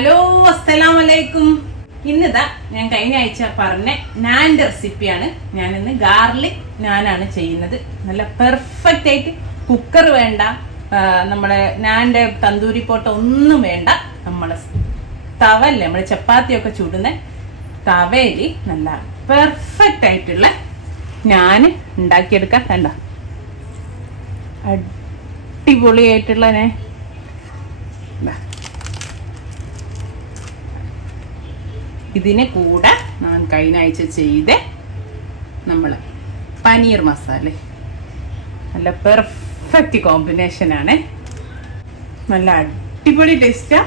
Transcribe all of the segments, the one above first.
Hello അസ്സലാമലൈക്കും. ഇന്നിതാ ഞാൻ കഴിഞ്ഞ ആഴ്ച പറഞ്ഞ നാൻ്റെ റെസിപ്പിയാണ്. ഞാനിന്ന് ഗാർലിക് നാനാണ് ചെയ്യുന്നത്. നല്ല പെർഫെക്റ്റ് ആയിട്ട് കുക്കർ വേണ്ട, നമ്മുടെ നാൻ്റെ തന്തൂരി പോട്ട ഒന്നും വേണ്ട. നമ്മളെ തവല്ലേ, നമ്മള് ചപ്പാത്തിയൊക്കെ ചുടുന്ന തവയില് നല്ല പെർഫെക്റ്റ് ആയിട്ടുള്ള ഞാൻ ഉണ്ടാക്കിയെടുക്കാം. കണ്ട അടിപൊളിയായിട്ടുള്ള ഇതിന് കൂടെ ഞാൻ കഴിഞ്ഞ ആഴ്ച ചെയ്ത നമ്മൾ പനീർ മസാല നല്ല പെർഫെക്റ്റ് കോമ്പിനേഷനാണ്. നല്ല അടിപൊളി ടേസ്റ്റാ.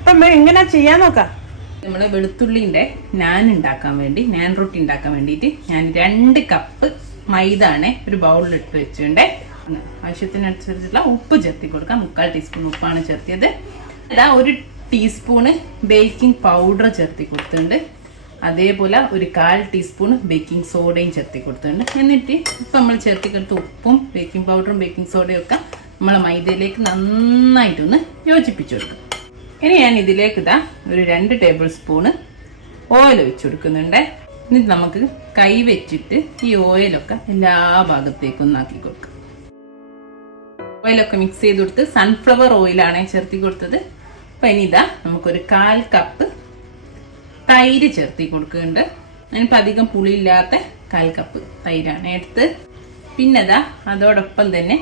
അപ്പം എങ്ങനെ ചെയ്യാൻ നോക്കാം. നമ്മൾ വെളുത്തുള്ളിൻ്റെ നാൻ ഉണ്ടാക്കാൻ വേണ്ടി, നാൻ റൊട്ടി ഉണ്ടാക്കാൻ വേണ്ടിയിട്ട് ഞാൻ 2 കപ്പ് മൈദ ആണ് ഒരു ബൗളിലിട്ട് വെച്ചിട്ടുണ്ട്. ആവശ്യത്തിനനുസരിച്ചുള്ള ഉപ്പ് ചേർത്തി കൊടുക്കാം. 3/4 ടീസ്പൂൺ ഉപ്പാണ് ചേർത്തിയത്. ഇതാ 1 ടീസ്പൂണ് ബേക്കിംഗ് പൗഡർ ചേർത്തി കൊടുത്തിട്ടുണ്ട്. അതേപോലെ 1/4 ടീസ്പൂൺ ബേക്കിംഗ് സോഡയും ചേർത്തി കൊടുത്തിട്ടുണ്ട്. എന്നിട്ട് ഇപ്പം നമ്മൾ ചേർത്തി കൊടുത്ത ഉപ്പും ബേക്കിംഗ് പൗഡറും ബേക്കിംഗ് സോഡയും ഒക്കെ നമ്മളെ മൈദയിലേക്ക് നന്നായിട്ടൊന്ന് യോജിപ്പിച്ചു കൊടുക്കും. ഇനി ഞാൻ ഇതിലേക്ക് ഇതാ 2 ടേബിൾ സ്പൂണ് ഓയിൽ ഒഴിച്ചു കൊടുക്കുന്നുണ്ട്. എന്നിട്ട് നമുക്ക് കൈ വെച്ചിട്ട് ഈ ഓയിലൊക്കെ എല്ലാ ഭാഗത്തേക്കും ഒന്നാക്കി കൊടുക്കാം. ഓയിലൊക്കെ മിക്സ് ചെയ്ത് കൊടുത്ത് സൺഫ്ലവർ ഓയിലാണ് ചേർത്തി കൊടുത്തത്. അപ്പം ഇനി ഇതാ നമുക്കൊരു 1/4 കപ്പ് തൈര് ചേർത്തി കൊടുക്കുന്നുണ്ട്. അതിനിപ്പോൾ അധികം പുളിയില്ലാത്ത 1/4 കപ്പ് തൈരാണ് എടുത്ത്. പിന്നെ ഇതാ അതോടൊപ്പം തന്നെ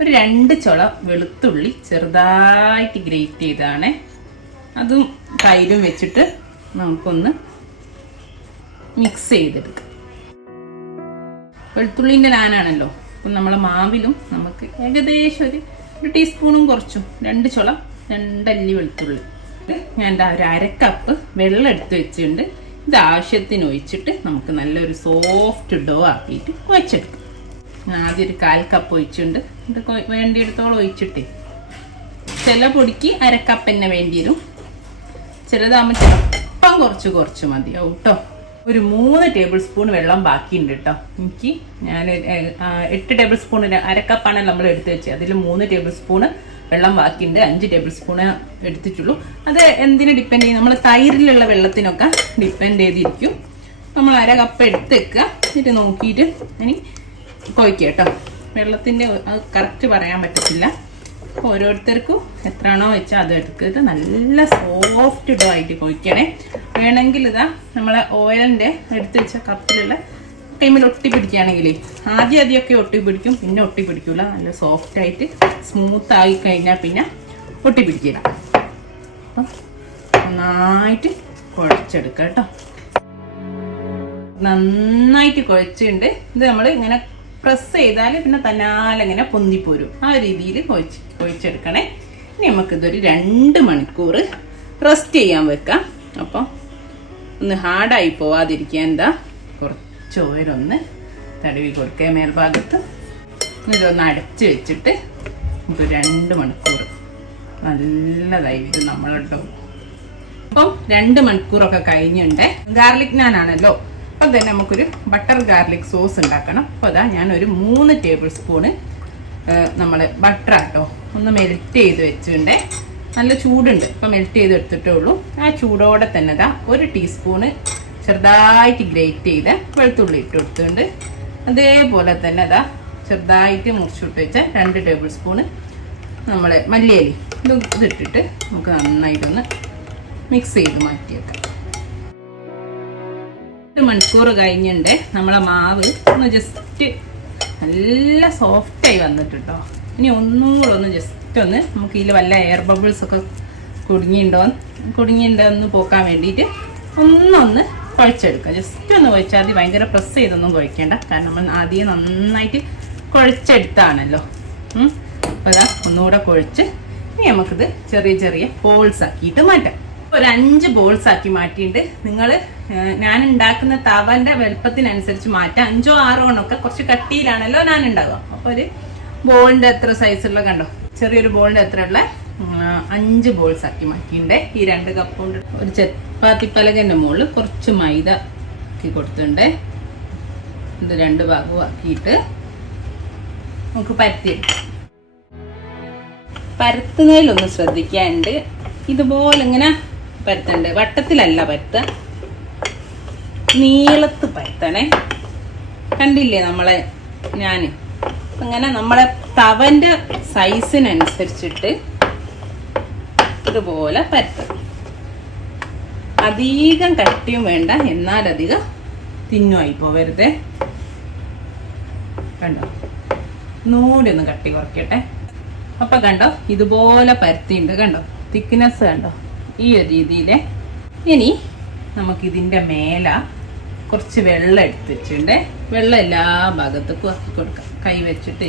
ഒരു 2 ചുള വെളുത്തുള്ളി ചെറുതായിട്ട് ഗ്രേറ്റ് ചെയ്തതാണ്. അതും തൈരും വെച്ചിട്ട് നമുക്കൊന്ന് മിക്സ് ചെയ്തെടുക്കാം. വെളുത്തുള്ളിൻ്റെ നാനാണല്ലോ, അപ്പം നമ്മളെ മാവിലും നമുക്ക് ഏകദേശം ഒരു ടീസ്പൂണും കുറച്ചും 2 ചുള 2 അല്ലി വെളുത്തുള്ളി. ഞാൻ എന്താ ഒരു 1/2 കപ്പ് വെള്ളം എടുത്ത് വെച്ചിട്ടുണ്ട്. ഇത് ആവശ്യത്തിന് ഒഴിച്ചിട്ട് നമുക്ക് നല്ലൊരു സോഫ്റ്റ് ഡോ ആക്കിയിട്ട് കുഴച്ചെടുക്കും. ആദ്യം ഒരു 1/4 കപ്പ് ഒഴിച്ചിട്ടുണ്ട്. ഇത് വേണ്ടിയിടത്തോളം ഒഴിച്ചിട്ടേ, ചില പൊടിക്ക് 1/2 കപ്പ് തന്നെ വേണ്ടി വരും, ചിലതാകുമ്പോൾ ചിലപ്പം കുറച്ച് മതിയാവും കേട്ടോ. ഒരു 3 ടേബിൾ സ്പൂൺ വെള്ളം ബാക്കിയുണ്ട് കേട്ടോ. എനിക്ക് ഞാൻ 8 ടേബിൾ സ്പൂൺ 1/2 കപ്പാണ് നമ്മൾ എടുത്ത് വെച്ചത്. അതിൽ 3 ടേബിൾ സ്പൂണ് വെള്ളം ബാക്കിയുണ്ട്. 5 ടേബിൾ സ്പൂണ് എടുത്തിട്ടുള്ളൂ. അത് എന്തിനു ഡിപ്പെൻഡ് ചെയ്യും, നമ്മൾ തൈരിലുള്ള വെള്ളത്തിനൊക്കെ ഡിപ്പെൻഡ് ചെയ്തിരിക്കും. നമ്മൾ 1/2 കപ്പ് എടുത്ത് വെക്കുക. എന്നിട്ട് നോക്കിയിട്ട് ഇനി കുഴക്കുക കേട്ടോ. വെള്ളത്തിൻ്റെ കറക്റ്റ് പറയാൻ പറ്റത്തില്ല, ഓരോരുത്തർക്കും എത്രയാണോ വെച്ചാൽ അത് എടുത്തിട്ട് നല്ല സോഫ്റ്റ് ഡോ ആയിട്ട് കുഴക്കണേ. വേണമെങ്കിൽ ഇതാ നമ്മളെ ഓയിലിൻ്റെ എടുത്ത് വെച്ച കപ്പിലുള്ള ടൈമിൽ ഒട്ടി പിടിക്കുകയാണെങ്കിൽ ആദ്യമൊക്കെ ഒട്ടി പിടിക്കും, പിന്നെ ഒട്ടി പിടിക്കില്ല. നല്ല സോഫ്റ്റ് ആയിട്ട് സ്മൂത്ത് ആയി കഴിഞ്ഞാൽ പിന്നെ ഒട്ടി പിടിക്കില്ല. അപ്പം നന്നായിട്ട് കുഴച്ചെടുക്കുക കേട്ടോ. നന്നായിട്ട് കുഴച്ചിട്ടുണ്ട്. ഇത് നമ്മൾ ഇങ്ങനെ പ്രസ് ചെയ്താൽ പിന്നെ തന്നാലെ ഇങ്ങനെ പൊന്തിപ്പോരും. ആ രീതിയിൽ കുഴച്ചെടുക്കണേ. ഇനി നമുക്കിതൊരു 2 മണിക്കൂർ റെസ്റ്റ് ചെയ്യാൻ വെക്കാം. അപ്പം ഒന്ന് ഹാർഡായി പോവാതിരിക്കാൻ എന്താ കുറച്ച് ഓയിലൊന്ന് തടവി കൊടുക്കുക മേൽഭാഗത്ത്. ഇതൊന്ന് അടച്ച് വെച്ചിട്ട് നമുക്ക് 2 മണിക്കൂർ നല്ലതായി വരും നമ്മളുണ്ടോ. അപ്പം 2 മണിക്കൂറൊക്കെ കഴിഞ്ഞിട്ടുണ്ട്. ഗാർലിക് നാനാണല്ലോ, അപ്പം തന്നെ നമുക്കൊരു ബട്ടർ ഗാർലിക് സോസ് ഉണ്ടാക്കണം. അപ്പോൾ അതാ ഞാനൊരു 3 ടേബിൾ സ്പൂണ് നമ്മൾ ബട്ടർ ആട്ടോ ഒന്ന് മെൽറ്റ് ചെയ്ത് വെച്ചിട്ടുണ്ട്. നല്ല ചൂടുണ്ട്, ഇപ്പം മെൽറ്റ് ചെയ്ത് എടുത്തിട്ടേ ഉള്ളൂ. ആ ചൂടോടെ തന്നെ ഇതാ 1 ടീസ്പൂണ് ചെറുതായിട്ട് ഗ്രേറ്റ് ചെയ്ത് വെളുത്തുള്ളി ഇട്ട് കൊടുത്തിട്ടുണ്ട്. അതേപോലെ തന്നെ അതാ ചെറുതായിട്ട് മുറിച്ചിട്ട് വെച്ച 2 ടേബിൾ സ്പൂണ് നമ്മൾ മല്ലിയില ഇതിട്ടിട്ട് നമുക്ക് നന്നായിട്ടൊന്ന് മിക്സ് ചെയ്ത് മാറ്റി വെക്കാം. 8 മണിക്കൂർ കഴിഞ്ഞിട്ടുണ്ട്. നമ്മളെ മാവ് ഒന്ന് ജസ്റ്റ് നല്ല സോഫ്റ്റായി വന്നിട്ട് കേട്ടോ. ഇനി ഒന്നും കൂടെ ഒന്ന് ജസ്റ്റ് ഒന്ന് നമുക്ക് ഇതിൽ വല്ല എയർ ബബിൾസ് ഒക്കെ കുടുങ്ങിയിട്ടുണ്ടോയെന്ന് പോക്കാൻ വേണ്ടിയിട്ട് ഒന്നൊന്ന് കുഴച്ചെടുക്കുക. ജസ്റ്റ് ഒന്ന് കുഴച്ചാൽ മതി, ഭയങ്കര പ്രസ് ചെയ്തൊന്നും കുഴക്കേണ്ട. കാരണം നമ്മൾ ആദ്യം നന്നായിട്ട് കുഴച്ചെടുത്താണല്ലോ. അപ്പോൾ അതാ ഒന്നുകൂടെ കുഴച്ച് ഇനി നമുക്കിത് ചെറിയ ബോൾസ് ആക്കിയിട്ട് മാറ്റാം. ഒരു 5 ബോൾസ് ആക്കി മാറ്റിയിട്ട് നിങ്ങൾ ഞാൻ ഉണ്ടാക്കുന്ന തവൻ്റെ വലുപ്പത്തിനനുസരിച്ച് മാറ്റാം. 5 or 6 എണ്ണമൊക്കെ കുറച്ച് കട്ടിയിലാണല്ലോ ഞാൻ ഉണ്ടാവുക. അപ്പോൾ ഒരു ബോളിൻ്റെ എത്ര സൈസുള്ള കണ്ടോ, ചെറിയൊരു ബോളിൻ്റെ എത്ര ഉള്ള 5 ബോൾസ് ആക്കി മാറ്റിയിട്ടുണ്ട്. ഈ 2 കപ്പ് കൊണ്ട് ഒരു ചപ്പാത്തിപ്പലകൻ്റെ മുകളിൽ കുറച്ച് മൈദ ആക്കി കൊടുത്തിട്ടുണ്ട്. ഇത് 2 ഭാഗവും ആക്കിയിട്ട് നമുക്ക് പരത്തിയെടുക്കാം. പരത്തുന്നതിലൊന്ന് ശ്രദ്ധിക്കാനുണ്ട്. ഇതുപോലെ ഇങ്ങനെ പരത്തണ്ട്. വട്ടത്തിലല്ല പരത്ത, നീളത്ത് പരത്തണേ. കണ്ടില്ലേ നമ്മളെ ഞാന് അങ്ങനെ നമ്മളെ തവന്റെ സൈസിനനുസരിച്ചിട്ട് ഇതുപോലെ പരത്തണം. അധികം കട്ടിയും വേണ്ട, എന്നാലധികം തിന്നുമായി പോവരുതേ. കണ്ടോ, ഒന്നുകൂടി ഒന്ന് കട്ടി കുറയ്ക്കട്ടെ. അപ്പൊ കണ്ടോ ഇതുപോലെ പരത്തിണ്ട്. കണ്ടോ തിക്നെസ് കണ്ടോ, ഈ ഒരു രീതിയില്. ഇനി നമുക്കിതിന്റെ മേല കുറച്ച് വെള്ളം എടുത്ത് വെച്ചിട്ടുണ്ട്. വെള്ളം എല്ലാ ഭാഗത്തേക്കും ആക്കി കൊടുക്കാം. കൈ വെച്ചിട്ട്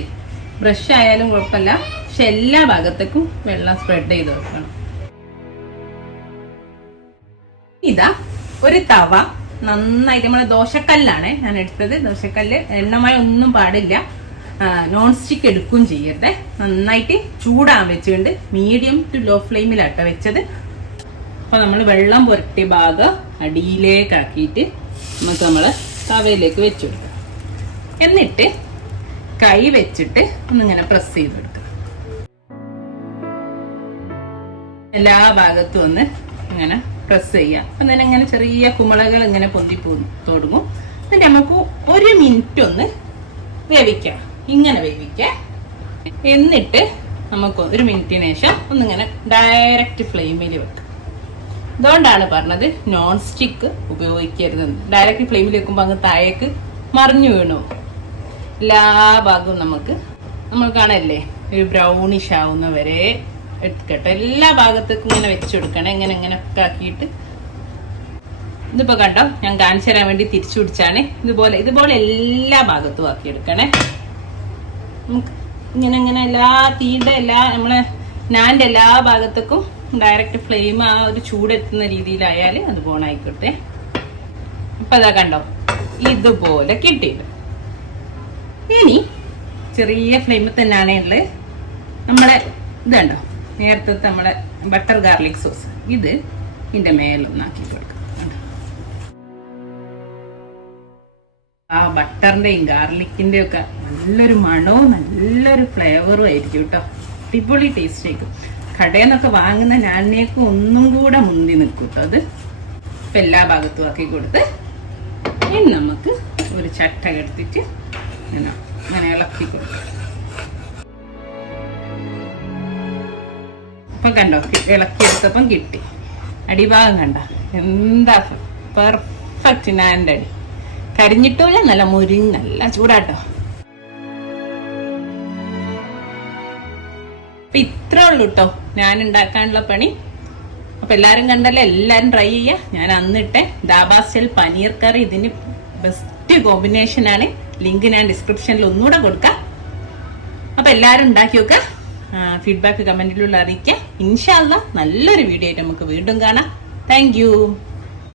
ബ്രഷ് ആയാലും കുഴപ്പമില്ല, പക്ഷെ എല്ലാ ഭാഗത്തേക്കും വെള്ളം സ്പ്രെഡ് ചെയ്ത് വെക്കണം. ഇതാ ഒരു തവ നന്നായിട്ട്, നമ്മളെ ദോശക്കല്ലാണ് ഞാൻ എടുത്തത്. ദോശക്കല്ല് എണ്ണമയ ഒന്നും പാടില്ല, നോൺ സ്റ്റിക്ക് എടുക്കുകയും ചെയ്യരുത്. നന്നായിട്ട് ചൂടാൻ വെച്ചുകൊണ്ട് മീഡിയം ടു ലോ ഫ്ലെയിമിലാട്ടോ വെച്ചത്. അപ്പൊ നമ്മൾ വെള്ളം പുരട്ടിയ ഭാഗം അടിയിലേക്ക് ആക്കിയിട്ട് നമുക്ക് നമ്മള് തവയിലേക്ക് വെച്ചു കൊടുക്കാം. എന്നിട്ട് കൈ വെച്ചിട്ട് ഒന്നിങ്ങനെ പ്രസ് ചെയ്ത് കൊടുക്കുക. എല്ലാ ഭാഗത്തും ഒന്ന് ഇങ്ങനെ പ്രസ് ചെയ്യാം. അപ്പൊ തന്നെ ഇങ്ങനെ ചെറിയ കുമിളകൾ ഇങ്ങനെ പൊന്തി തുടങ്ങും. എന്നിട്ട് നമുക്ക് 1 മിനിറ്റ് ഒന്ന് വേവിക്കാം. ഇങ്ങനെ വേവിക്കാം. എന്നിട്ട് നമുക്ക് 1 മിനിറ്റിന് ശേഷം ഒന്നിങ്ങനെ ഡയറക്റ്റ് ഫ്ലെയിമിൽ വെക്കാം. അതുകൊണ്ടാണ് പറഞ്ഞത് നോൺ സ്റ്റിക്ക് ഉപയോഗിക്കരുതെന്ന്. ഡയറക്റ്റ് ഫ്ലെയിമിൽ വെക്കുമ്പോൾ അങ്ങ് താഴേക്ക് മറിഞ്ഞു വീണു. എല്ലാ ഭാഗവും നമ്മൾ കാണല്ലേ ഒരു ബ്രൗണിഷ് ആവുന്ന വരെ എടുക്കട്ടെ. എല്ലാ ഭാഗത്തേക്കും ഇങ്ങനെ വെച്ചു കൊടുക്കണം. ഇങ്ങനെ ഒക്കെ ആക്കിയിട്ട് ഇതിപ്പോ കണ്ടോ, ഞാൻ കാണിച്ചു തരാൻ വേണ്ടി തിരിച്ചു പിടിച്ചാണ്. ഇതുപോലെ എല്ലാ ഭാഗത്തും ആക്കി എടുക്കണേ. നമുക്ക് ഇങ്ങനെ എല്ലാ തീയുടെ നമ്മളെ നാന്റെ എല്ലാ ഭാഗത്തേക്കും ഡയറക്റ്റ് ഫ്ലെയിം ആ ഒരു ചൂടെത്തുന്ന രീതിയിലായാൽ അത് പോണായിക്കോട്ടെ. അപ്പൊ അതാ കണ്ടോ ഇതുപോലെ കിട്ടിയിട്ട്. ഇനി ചെറിയ ഫ്ലെയിമിൽ തന്നെയാണ് ഉള്ളത്. നമ്മളെ ഇതുണ്ടോ നേരത്തെ നമ്മളെ ബട്ടർ ഗാർലിക് സോസ്, ഇതിന്റെ മേലൊന്നാക്കി കൊടുക്കാം. ആ ബട്ടറിന്റെയും ഗാർലിക്കിന്റെയും ഒക്കെ നല്ലൊരു മണവും നല്ലൊരു ഫ്ലേവറും ആയിരിക്കും കേട്ടോ. അടിപൊളി ടേസ്റ്റ് ആയിരിക്കും. കടയിൽ നിന്നൊക്കെ വാങ്ങുന്ന നാനേക്കും ഒന്നും കൂടെ മുന്തി നിൽക്കും കേട്ടോ അത്. ഇപ്പൊ എല്ലാ ഭാഗത്തും ആക്കി കൊടുത്ത് ഇനി നമുക്ക് ഒരു ചട്ട എടുത്തിട്ട് ഇങ്ങനെ ഇളക്കി കൊടുക്കാം. അപ്പൊ കണ്ടോ ഇളക്കിയെടുത്തപ്പം കിട്ടി. അടിഭാഗം കണ്ട എന്താ പെർഫെക്റ്റ് നാൻ്റെ അടി. കരിഞ്ഞിട്ടില്ല, നല്ല മുരിഞ്ഞ് നല്ല ചൂടാട്ടോ. അപ്പൊ ഇത്രേ ഉള്ളൂ കേട്ടോ ഞാൻ ഉണ്ടാക്കാനുള്ള പണി. അപ്പൊ എല്ലാരും കണ്ടല്ലേ, എല്ലാരും ട്രൈ ചെയ്യാ. ഞാൻ അന്നിട്ടെ ദാബാ സ്റ്റൈൽ പനീർ കറി ഇതിന് ബെസ്റ്റ് കോമ്പിനേഷൻ ആണ്. ലിങ്ക് ഞാൻ ഡിസ്ക്രിപ്ഷനിൽ ഒന്നുകൂടെ കൊടുക്കാം. അപ്പൊ എല്ലാരും ഉണ്ടാക്കി നോക്കുക. ഫീഡ്ബാക്ക് കമന്റിലുള്ള അറിയിക്കാം. ഇൻഷാ അല്ലാഹ് നല്ലൊരു വീഡിയോ ആയിട്ട് നമുക്ക് വീണ്ടും കാണാം. Thank you.